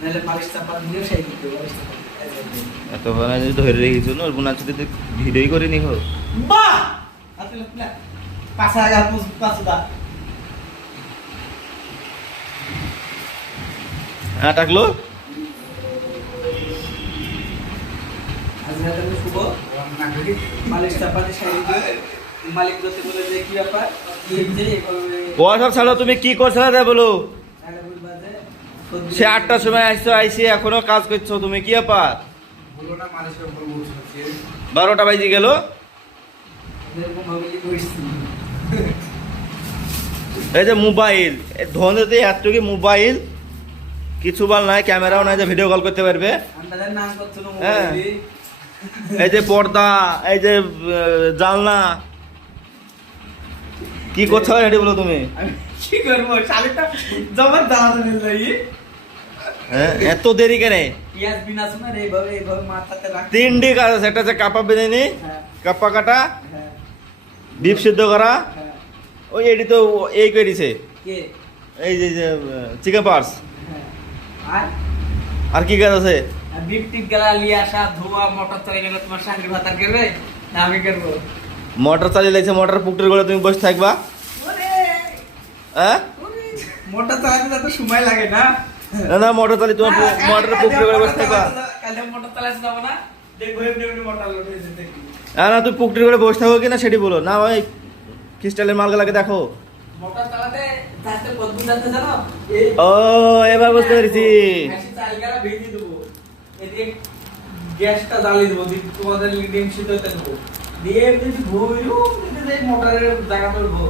নাহলে মালিশ চাপা দিলেও সেই দিতে মালিশ চাপা এত বড় যদি ধরে রেখেছো না বোনা সাথে ভিডিওই করে নিখো বাহ আসলে না পাঁচা গা পাঁচটা হ্যাঁ টাকলো আজকে তো শুভ মালিশ চাপা দিয়ে সেই দিতে মালিক যদি বলে যে কি ব্যাপার কি হচ্ছে ও সব ছাড়ো তুমি কি করছো না বলো একটা ভুল বাজে সে 8টার সময় আইসি এখনো কাজ করছো তুমি কি ব্যাপার বলো না মানুষের উপর বলছে 12টা বাজে গেল এরকম ভাবে কি কইছি এই যে মোবাইল ধনেতে এতটুকু মোবাইল কিছু বল নাই ক্যামেরাও নাই যে ভিডিও কল করতে পারবে আমাদের নাম করছিল হ্যাঁ। মোবাইলে এই যে পর্দা এই যে জানলা কি করছো এটি বলো তুমি আমি কি করবো শালিটা জমা দাঁড়াতে নিল হ্যাঁ এত দেরি কেন পিয়াজ বিনা শোনা রে এইভাবে মাথাতে রাখ 3ডি কাজ আছে একটা হচ্ছে কাপা বেঁধে হ্যাঁ কাপ্পা কাটা হ্যাঁ বিফ সিদ্ধ করা হ্যাঁ ওই এটি তো এই করেছে কে এই যে চিকেন পার্স হ্যাঁ আর আর কি কাজ আছে বিপ টিপ গেলা লিয়ে আসা ধোয়া মোটর চলে গেলে তোমার সাংরি ভাতার করবে না আমি করবো মোটর চালিয়ে লাগছে মোটর পুকুরের গলে তুমি বসে থাকবা ওরে হ্যাঁ মোটর চালাতে তো সময় লাগে না না না মোটর চালিয়ে তোমার মোটর পুকুরের গলে বসে থাকবা কালে মোটর চালাতে যাবো না দেখবো এমনি এমনি মোটর লোটে যেতে না তুমি পুকুরের গলে বসে থাকো কিনা সেটি বলো না ভাই ক্রিস্টালের মালগুলাকে দেখো মোটর চালাতে যাতে পদ্মু যাতে জানো ও এবার বুঝতে পেরেছি আসি চালগারা ভেজে দেবো এদিকে গ্যাসটা জ্বালিয়ে দেবো দিয়ে তোমাদের লিডিং শীত হতে দেবো দিয়ে যদি ভুইরু দিতে মোটরের জায়গা করবো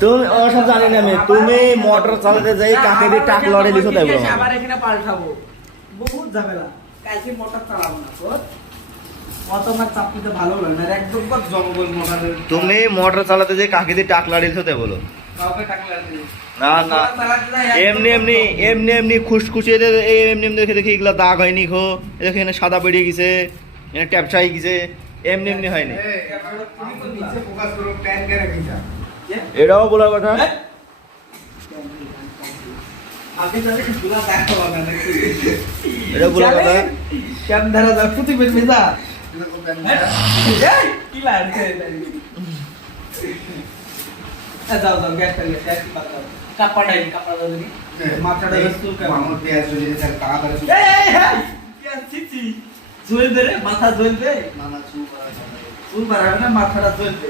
তুমি ওসব জানি না আমি তুমি মোটর চালাতে যাই কাকে দিয়ে টাক লড়ে লিখো তাই বলো আবার এখানে পাল্টাবো বহুত ঝামেলা কালকে মোটর চালাবো না তো অত আমার চাপিতে ভালো লাগে না একদম কত জঙ্গল মোটরের তুমি মোটর চালাতে যাই কাকে দিয়ে টাক লড়ে লিখো তাই বলো কাউকে টাকা লাগে না না এমনি এমনি এমনি এমনি খুশখুশি এমনি এমনি দেখে দেখি এগুলা দাগ হয়নি খো দেখে এখানে সাদা বেরিয়ে গেছে এখানে ট্যাপসা হয়ে গেছে এমনি এমনি হয়নি নিচে ফোকাস করো প্যান কে রাখিছা এটাও বলার কথা আপনি তাহলে দুলা দেখো না নাকি এটা বলার কথা কেন ধরা যা পুতি বের মেজা এরকম প্যান এই কি লাগে যাও যাও গ্যাস চালিয়ে গ্যাস পাতা কাপড় দাও মাথাটা স্কুল কা মামুর পেঁয়াজ যদি তার তাড়াতাড়ি এই পেঁয়াজ চিচি জ্বলবে রে মাথা জ্বলবে নানা চু করা যাবে চুল বাড়াবে না মাথাটা জ্বলবে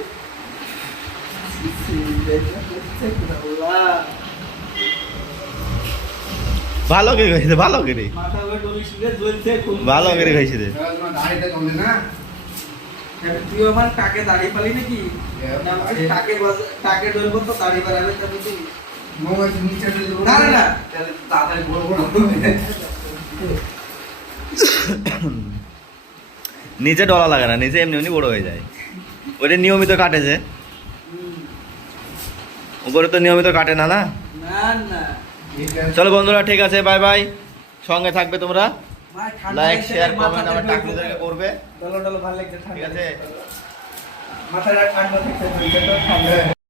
ভালো করে খাইছে ভালো করে মাথা ওই ডলি শুয়ে জ্বলছে খুব ভালো করে খাইছে রে তোমার দাড়িটা কমে না তুই আমার টাকে দাড়ি পালি নাকি টাকে ডলবো তো দাড়ি বাড়াবে তবে তুই মোবাইল নিচে দিয়ে দেবো না, না, না। তাহলে তাড়াতাড়ি বড় বড় হবে নিচে ডলা লাগে না নিচে এমনি এমনি বড় হয়ে যায় ওটা নিয়মিত কাটে যে উপরে তো নিয়মিত কাটে না না না না চলো বন্ধুরা ঠিক আছে বাই বাই সঙ্গে থাকবে তোমরা মা ঠান্ডা লাইক লাগছে, শেয়ার মাথাটা কমেন্ট আমার একটু টাকলুদেরকে করবে ডলো ডলো ভালো লাগছে ঠান্ডা ঠিক আছে মাথাটা ঠান্ডা থাকতে ঠান্ডা